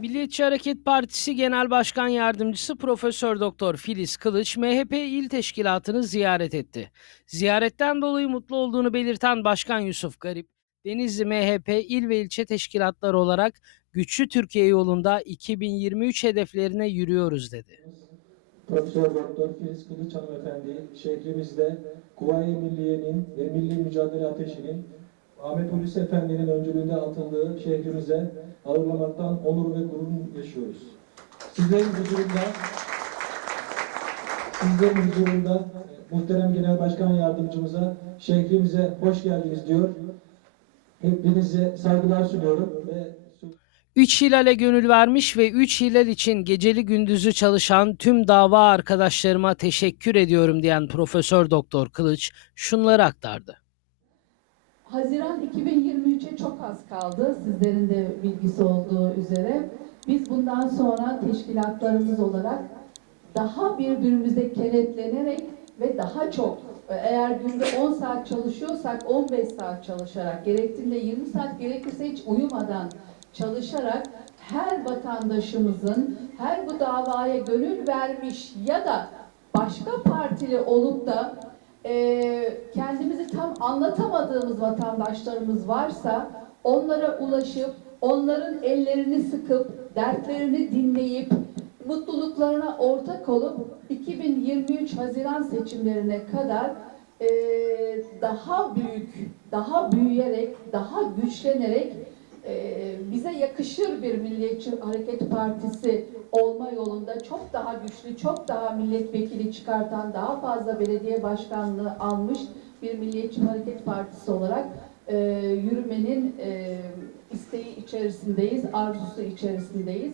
Milliyetçi Hareket Partisi Genel Başkan Yardımcısı Profesör Doktor Filiz Kılıç MHP il teşkilatını ziyaret etti. Ziyaretten dolayı mutlu olduğunu belirten Başkan Yusuf Garip, Denizli MHP il ve ilçe teşkilatları olarak güçlü Türkiye yolunda 2023 hedeflerine yürüyoruz dedi. Profesör Doktor Filiz Kılıç hanımefendi şehrimizde Kuvayi Milliye'nin ve Milli Mücadele Ateşi'nin Ahmet Hulusi Efendi'nin öncülüğünde atıldığı şehrimize ağırlamaktan onur ve gurur yaşıyoruz. Sizlerin huzurunda sizlerin huzurunda e, muhterem Genel Başkan Yardımcımıza şehrimize hoş geldiniz diyor. Hepinize saygılar sunuyorum ve 3 hilale gönül vermiş ve 3 hilal için geceli gündüzü çalışan tüm dava arkadaşlarıma teşekkür ediyorum diyen Profesör Doktor Kılıç şunları aktardı. Haziran 2023'e çok az kaldı. Sizlerin de bilgisi olduğu üzere. Biz bundan sonra teşkilatlarımız olarak daha birbirimize kenetlenerek ve daha çok e, eğer günde 10 saat çalışıyorsak 15 saat çalışarak gerektiğinde 20 saat gerekirse hiç uyumadan çalışarak her vatandaşımızın her bu davaya gönül vermiş ya da başka partili olup da e, kendimizi tam anlatamadığımız vatandaşlarımız varsa onlara ulaşıp onların ellerini sıkıp dertlerini dinleyip mutluluklarına ortak olup 2023 Haziran seçimlerine kadar e, daha büyük, daha büyüyerek, daha güçlenerek bize yakışır bir Milliyetçi Hareket Partisi olma yolunda çok daha güçlü, çok daha milletvekili çıkartan, daha fazla belediye başkanlığı almış bir Milliyetçi Hareket Partisi olarak e, yürümenin e, isteği içerisindeyiz, arzusu içerisindeyiz.